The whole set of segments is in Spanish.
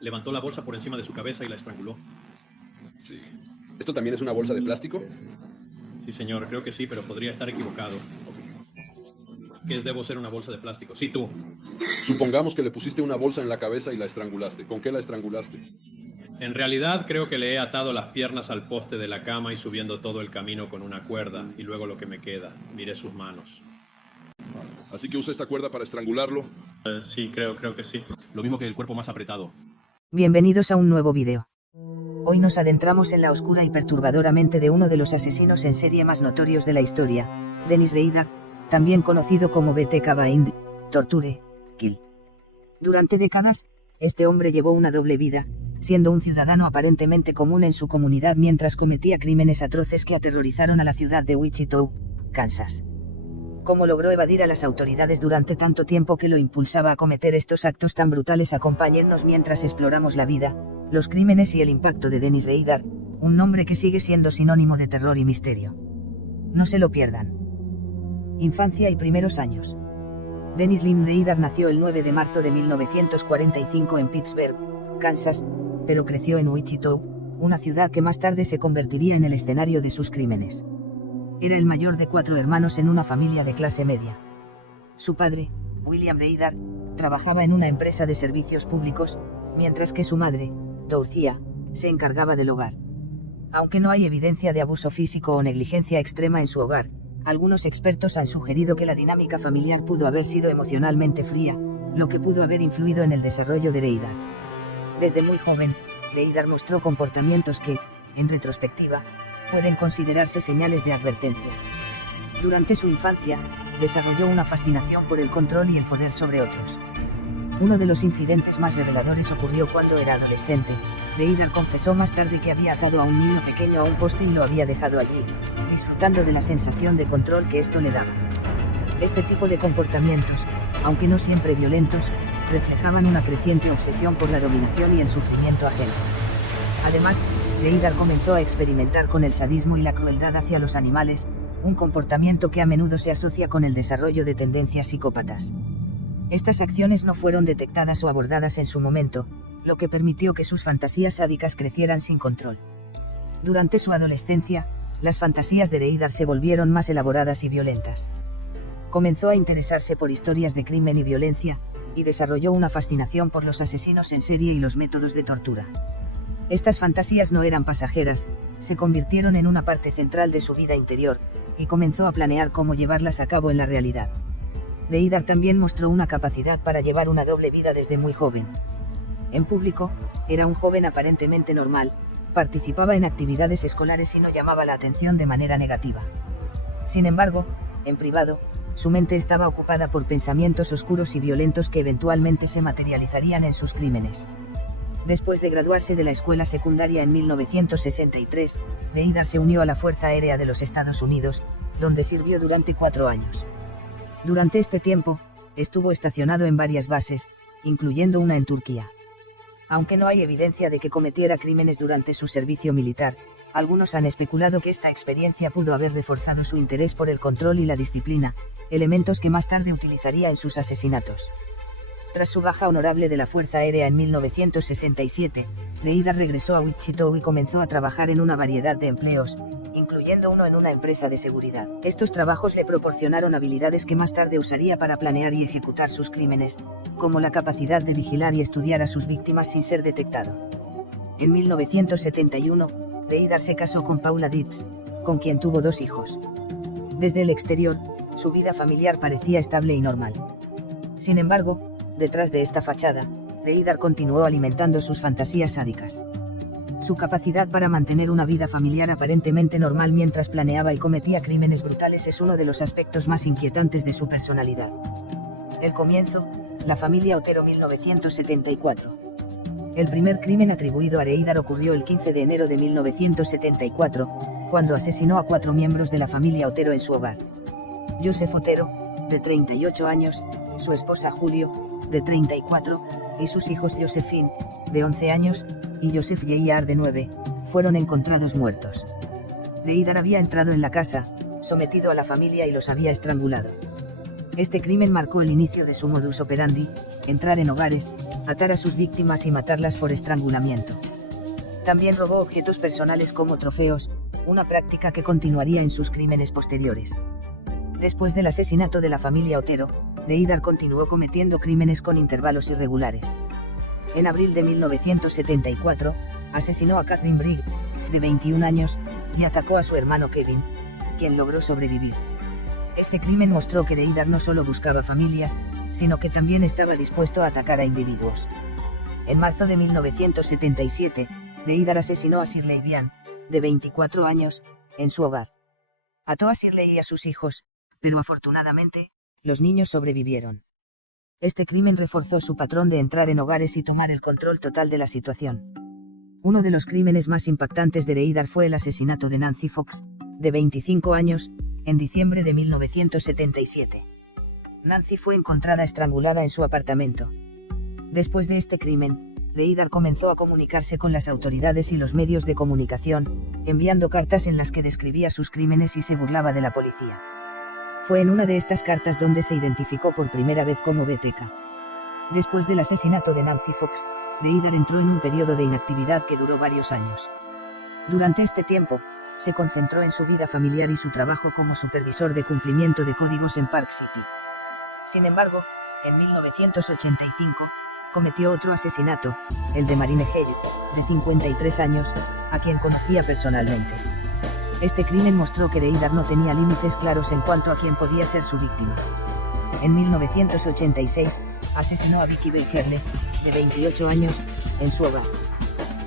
Levantó la bolsa por encima de su cabeza y la estranguló. Sí. ¿Esto también es una bolsa de plástico? Sí, señor, creo que sí, pero podría estar equivocado. ¿Qué debo ser una bolsa de plástico? Sí, tú. Supongamos que le pusiste una bolsa en la cabeza y la estrangulaste. ¿Con qué la estrangulaste? En realidad creo que le he atado las piernas al poste de la cama y subiendo todo el camino con una cuerda, y luego lo que me queda. Miré sus manos. Así que usa esta cuerda para estrangularlo. Sí, creo que sí. Lo mismo que el cuerpo más apretado. Bienvenidos a un nuevo video. Hoy nos adentramos en la oscura y perturbadora mente de uno de los asesinos en serie más notorios de la historia, Dennis Rader, también conocido como BTK Bind, Torture, Kill. Durante décadas, este hombre llevó una doble vida, siendo un ciudadano aparentemente común en su comunidad mientras cometía crímenes atroces que aterrorizaron a la ciudad de Wichita, Kansas. ¿Cómo logró evadir a las autoridades durante tanto tiempo que lo impulsaba a cometer estos actos tan brutales? Acompáñennos mientras exploramos la vida, los crímenes y el impacto de Dennis Rader, un nombre que sigue siendo sinónimo de terror y misterio. No se lo pierdan. Infancia y primeros años. Dennis Lynn Rader nació el 9 de marzo de 1945 en Pittsburgh, Kansas, pero creció en Wichita, una ciudad que más tarde se convertiría en el escenario de sus crímenes. Era el mayor de 4 hermanos en una familia de clase media. Su padre, William Rader, trabajaba en una empresa de servicios públicos, mientras que su madre, Dorothea, se encargaba del hogar. Aunque no hay evidencia de abuso físico o negligencia extrema en su hogar, algunos expertos han sugerido que la dinámica familiar pudo haber sido emocionalmente fría, lo que pudo haber influido en el desarrollo de Rader. Desde muy joven, Rader mostró comportamientos que, en retrospectiva, pueden considerarse señales de advertencia. Durante su infancia, desarrolló una fascinación por el control y el poder sobre otros. Uno de los incidentes más reveladores ocurrió cuando era adolescente. Rader confesó más tarde que había atado a un niño pequeño a un poste y lo había dejado allí, disfrutando de la sensación de control que esto le daba. Este tipo de comportamientos, aunque no siempre violentos, reflejaban una creciente obsesión por la dominación y el sufrimiento ajeno. Además, Rader comenzó a experimentar con el sadismo y la crueldad hacia los animales, un comportamiento que a menudo se asocia con el desarrollo de tendencias psicópatas. Estas acciones no fueron detectadas o abordadas en su momento, lo que permitió que sus fantasías sádicas crecieran sin control. Durante su adolescencia, las fantasías de Rader se volvieron más elaboradas y violentas. Comenzó a interesarse por historias de crimen y violencia, y desarrolló una fascinación por los asesinos en serie y los métodos de tortura. Estas fantasías no eran pasajeras, se convirtieron en una parte central de su vida interior, y comenzó a planear cómo llevarlas a cabo en la realidad. Rader también mostró una capacidad para llevar una doble vida desde muy joven. En público, era un joven aparentemente normal, participaba en actividades escolares y no llamaba la atención de manera negativa. Sin embargo, en privado, su mente estaba ocupada por pensamientos oscuros y violentos que eventualmente se materializarían en sus crímenes. Después de graduarse de la escuela secundaria en 1963, Rader se unió a la Fuerza Aérea de los Estados Unidos, donde sirvió durante 4 años. Durante este tiempo, estuvo estacionado en varias bases, incluyendo una en Turquía. Aunque no hay evidencia de que cometiera crímenes durante su servicio militar, algunos han especulado que esta experiencia pudo haber reforzado su interés por el control y la disciplina, elementos que más tarde utilizaría en sus asesinatos. Tras su baja honorable de la Fuerza Aérea en 1967, Rader regresó a Wichita y comenzó a trabajar en una variedad de empleos, incluyendo uno en una empresa de seguridad. Estos trabajos le proporcionaron habilidades que más tarde usaría para planear y ejecutar sus crímenes, como la capacidad de vigilar y estudiar a sus víctimas sin ser detectado. En 1971, Rader se casó con Paula Dietz, con quien tuvo 2 hijos. Desde el exterior, su vida familiar parecía estable y normal. Sin embargo, detrás de esta fachada, Rader continuó alimentando sus fantasías sádicas. Su capacidad para mantener una vida familiar aparentemente normal mientras planeaba y cometía crímenes brutales es uno de los aspectos más inquietantes de su personalidad. El comienzo, la familia Otero 1974. El primer crimen atribuido a Rader ocurrió el 15 de enero de 1974, cuando asesinó a 4 miembros de la familia Otero en su hogar. Joseph Otero, de 38 años, su esposa Julio, de 34, y sus hijos Josephine, de 11 años, y Joseph J.R. de 9, fueron encontrados muertos. Rader había entrado en la casa, sometido a la familia y los había estrangulado. Este crimen marcó el inicio de su modus operandi, entrar en hogares, atar a sus víctimas y matarlas por estrangulamiento. También robó objetos personales como trofeos, una práctica que continuaría en sus crímenes posteriores. Después del asesinato de la familia Otero, Deidar continuó cometiendo crímenes con intervalos irregulares. En abril de 1974, asesinó a Catherine Brigg, de 21 años, y atacó a su hermano Kevin, quien logró sobrevivir. Este crimen mostró que Deidar no solo buscaba familias, sino que también estaba dispuesto a atacar a individuos. En marzo de 1977, Deidar asesinó a Shirley Vian, de 24 años, en su hogar. Ató a Shirley y a sus hijos, pero afortunadamente, los niños sobrevivieron. Este crimen reforzó su patrón de entrar en hogares y tomar el control total de la situación. Uno de los crímenes más impactantes de Deidar fue el asesinato de Nancy Fox, de 25 años, en diciembre de 1977. Nancy fue encontrada estrangulada en su apartamento. Después de este crimen, Deidar comenzó a comunicarse con las autoridades y los medios de comunicación, enviando cartas en las que describía sus crímenes y se burlaba de la policía. Fue en una de estas cartas donde se identificó por primera vez como BTK. Después del asesinato de Nancy Fox, Deidar entró en un periodo de inactividad que duró varios años. Durante este tiempo, se concentró en su vida familiar y su trabajo como supervisor de cumplimiento de códigos en Park City. Sin embargo, en 1985, cometió otro asesinato, el de Marine Hale, de 53 años, a quien conocía personalmente. Este crimen mostró que Deidar no tenía límites claros en cuanto a quién podía ser su víctima. En 1986, asesinó a Vicky Bejerle, de 28 años, en su hogar.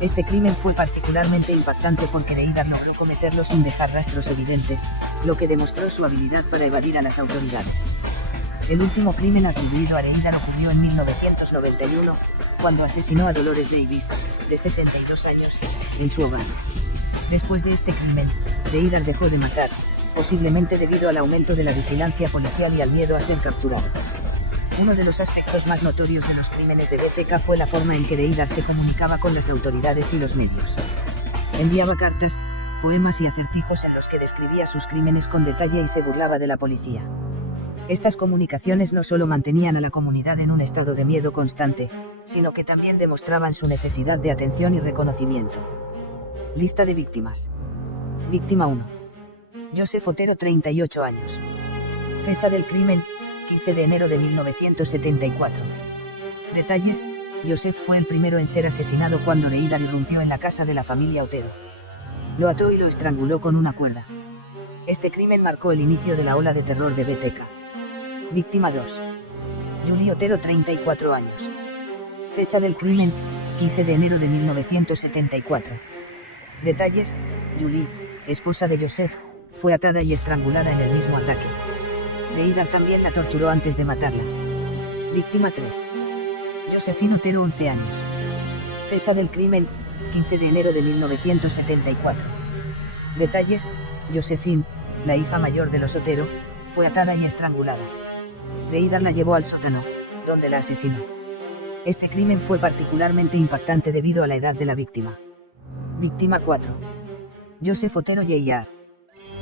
Este crimen fue particularmente impactante porque Deidar logró cometerlo sin dejar rastros evidentes, lo que demostró su habilidad para evadir a las autoridades. El último crimen atribuido a Deidar ocurrió en 1991, cuando asesinó a Dolores Davis, de 62 años, en su hogar. Después de este crimen, Deidar dejó de matar, posiblemente debido al aumento de la vigilancia policial y al miedo a ser capturado. Uno de los aspectos más notorios de los crímenes de BTK fue la forma en que Deidar se comunicaba con las autoridades y los medios. Enviaba cartas, poemas y acertijos en los que describía sus crímenes con detalle y se burlaba de la policía. Estas comunicaciones no solo mantenían a la comunidad en un estado de miedo constante, sino que también demostraban su necesidad de atención y reconocimiento. Lista de víctimas. Víctima 1. Joseph Otero, 38 años. Fecha del crimen, 15 de enero de 1974. Detalles: Joseph fue el primero en ser asesinado cuando Deidar irrumpió en la casa de la familia Otero. Lo ató y lo estranguló con una cuerda. Este crimen marcó el inicio de la ola de terror de BTK. Víctima 2. Julie Otero, 34 años. Fecha del crimen, 15 de enero de 1974. Detalles: Julie, esposa de Joseph, fue atada y estrangulada en el mismo ataque. Deidar también la torturó antes de matarla. Víctima 3. Josephine Otero, 11 años. Fecha del crimen, 15 de enero de 1974. Detalles: Josephine, la hija mayor de los Otero, fue atada y estrangulada. Deidar la llevó al sótano, donde la asesinó. Este crimen fue particularmente impactante debido a la edad de la víctima. Víctima 4. Joseph Otero Jr.,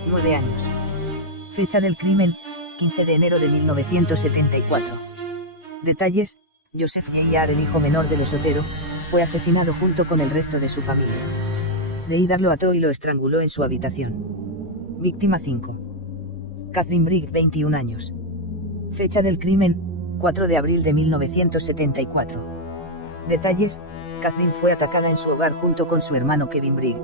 9 años. Fecha del crimen, 15 de enero de 1974. Detalles: Joseph Jr., el hijo menor de los Otero, fue asesinado junto con el resto de su familia. Deidar lo ató y lo estranguló en su habitación. Víctima 5. Catherine Brigg, 21 años. Fecha del crimen, 4 de abril de 1974. Detalles: Catherine fue atacada en su hogar junto con su hermano Kevin Brigg.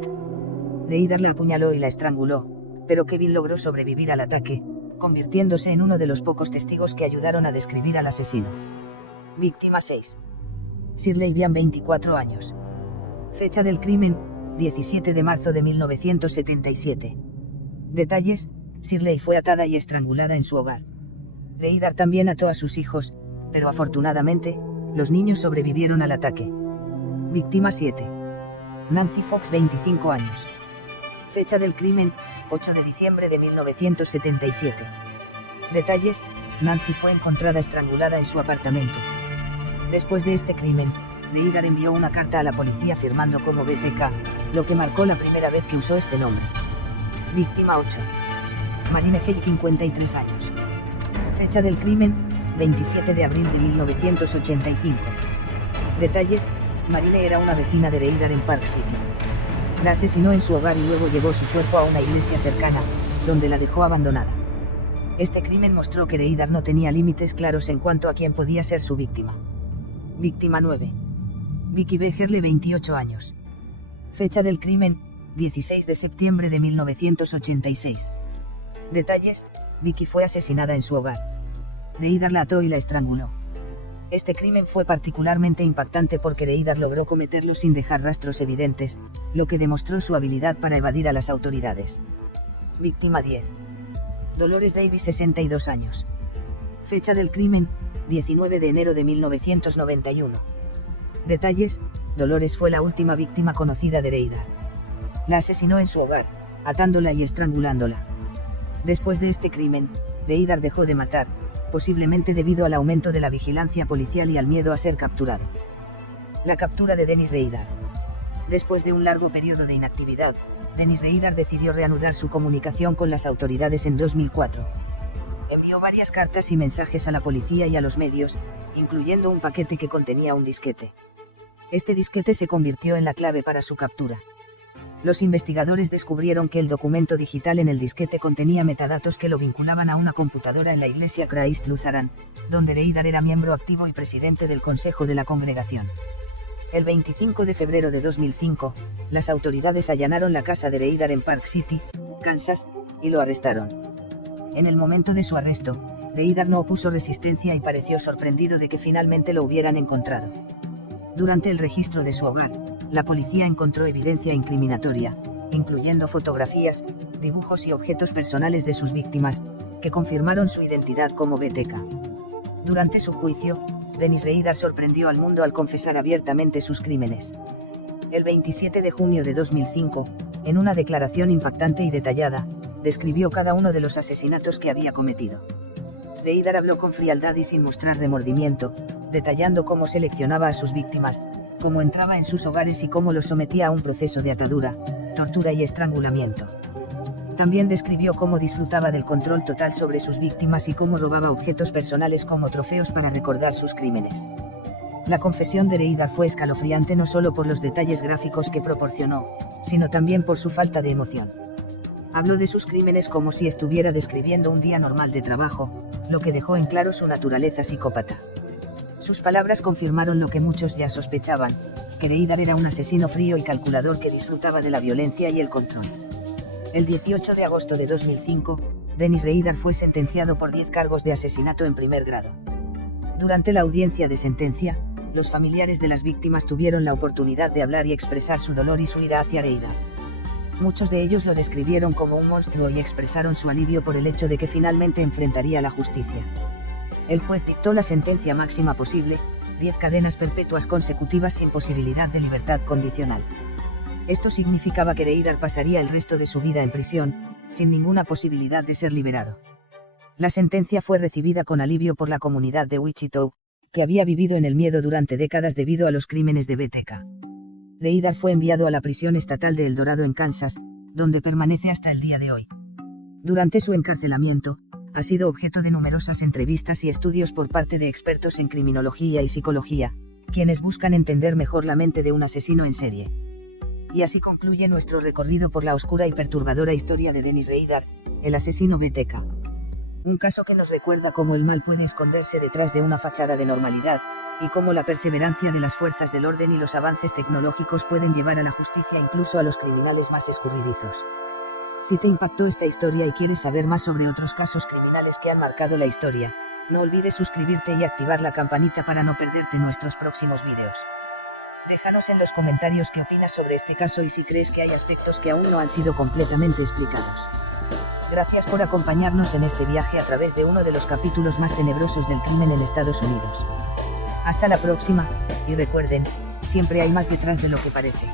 Deidar la apuñaló y la estranguló, pero Kevin logró sobrevivir al ataque, convirtiéndose en uno de los pocos testigos que ayudaron a describir al asesino. Víctima 6. Shirley Vian, 24 años. Fecha del crimen, 17 de marzo de 1977. Detalles: Shirley fue atada y estrangulada en su hogar. Deidar también ató a sus hijos, pero afortunadamente, los niños sobrevivieron al ataque. Víctima 7. Nancy Fox, 25 años. Fecha del crimen, 8 de diciembre de 1977. Detalles: Nancy fue encontrada estrangulada en su apartamento. Después de este crimen, Deidar envió una carta a la policía firmando como BTK, lo que marcó la primera vez que usó este nombre. Víctima 8. Marine Hale, 53 años. Fecha del crimen, 27 de abril de 1985. Detalles: Marine era una vecina de Reidar en Park City. La asesinó en su hogar y luego llevó su cuerpo a una iglesia cercana, donde la dejó abandonada. Este crimen mostró que Reidar no tenía límites claros en cuanto a quién podía ser su víctima. Víctima 9. Vicky Bejerle, 28 años. Fecha del crimen: 16 de septiembre de 1986. Detalles: Vicky fue asesinada en su hogar. Reidar la ató y la estranguló. Este crimen fue particularmente impactante porque Reidar logró cometerlo sin dejar rastros evidentes, lo que demostró su habilidad para evadir a las autoridades. Víctima 10. Dolores Davis, 62 años. Fecha del crimen: 19 de enero de 1991. Detalles: Dolores fue la última víctima conocida de Reidar. La asesinó en su hogar, atándola y estrangulándola. Después de este crimen, Reidar dejó de matar, posiblemente debido al aumento de la vigilancia policial y al miedo a ser capturado. La captura de Dennis Reidar. Después de un largo periodo de inactividad, Dennis Reidar decidió reanudar su comunicación con las autoridades en 2004. Envió varias cartas y mensajes a la policía y a los medios, incluyendo un paquete que contenía un disquete. Este disquete se convirtió en la clave para su captura. Los investigadores descubrieron que el documento digital en el disquete contenía metadatos que lo vinculaban a una computadora en la iglesia Christ Lutheran, donde Reidar era miembro activo y presidente del consejo de la congregación. El 25 de febrero de 2005, las autoridades allanaron la casa de Reidar en Park City, Kansas, y lo arrestaron. En el momento de su arresto, Reidar no opuso resistencia y pareció sorprendido de que finalmente lo hubieran encontrado. Durante el registro de su hogar, la policía encontró evidencia incriminatoria, incluyendo fotografías, dibujos y objetos personales de sus víctimas, que confirmaron su identidad como BTK. Durante su juicio, Dennis Reidar sorprendió al mundo al confesar abiertamente sus crímenes. El 27 de junio de 2005, en una declaración impactante y detallada, describió cada uno de los asesinatos que había cometido. Reidar habló con frialdad y sin mostrar remordimiento, detallando cómo seleccionaba a sus víctimas, cómo entraba en sus hogares y cómo los sometía a un proceso de atadura, tortura y estrangulamiento. También describió cómo disfrutaba del control total sobre sus víctimas y cómo robaba objetos personales como trofeos para recordar sus crímenes. La confesión de Reidar fue escalofriante no solo por los detalles gráficos que proporcionó, sino también por su falta de emoción. Habló de sus crímenes como si estuviera describiendo un día normal de trabajo, lo que dejó en claro su naturaleza psicópata. Sus palabras confirmaron lo que muchos ya sospechaban, que Reidar era un asesino frío y calculador que disfrutaba de la violencia y el control. El 18 de agosto de 2005, Dennis Reidar fue sentenciado por 10 cargos de asesinato en primer grado. Durante la audiencia de sentencia, los familiares de las víctimas tuvieron la oportunidad de hablar y expresar su dolor y su ira hacia Reidar. Muchos de ellos lo describieron como un monstruo y expresaron su alivio por el hecho de que finalmente enfrentaría la justicia. El juez dictó la sentencia máxima posible, 10 cadenas perpetuas consecutivas sin posibilidad de libertad condicional. Esto significaba que Reidar pasaría el resto de su vida en prisión, sin ninguna posibilidad de ser liberado. La sentencia fue recibida con alivio por la comunidad de Wichita, que había vivido en el miedo durante décadas debido a los crímenes de BTK. Reidar fue enviado a la prisión estatal de El Dorado en Kansas, donde permanece hasta el día de hoy. Durante su encarcelamiento, ha sido objeto de numerosas entrevistas y estudios por parte de expertos en criminología y psicología, quienes buscan entender mejor la mente de un asesino en serie. Y así concluye nuestro recorrido por la oscura y perturbadora historia de Dennis Reidar, el asesino BTK. Un caso que nos recuerda cómo el mal puede esconderse detrás de una fachada de normalidad, y cómo la perseverancia de las fuerzas del orden y los avances tecnológicos pueden llevar a la justicia incluso a los criminales más escurridizos. Si te impactó esta historia y quieres saber más sobre otros casos criminales que han marcado la historia, no olvides suscribirte y activar la campanita para no perderte nuestros próximos vídeos. Déjanos en los comentarios qué opinas sobre este caso y si crees que hay aspectos que aún no han sido completamente explicados. Gracias por acompañarnos en este viaje a través de uno de los capítulos más tenebrosos del crimen en Estados Unidos. Hasta la próxima, y recuerden, siempre hay más detrás de lo que parece.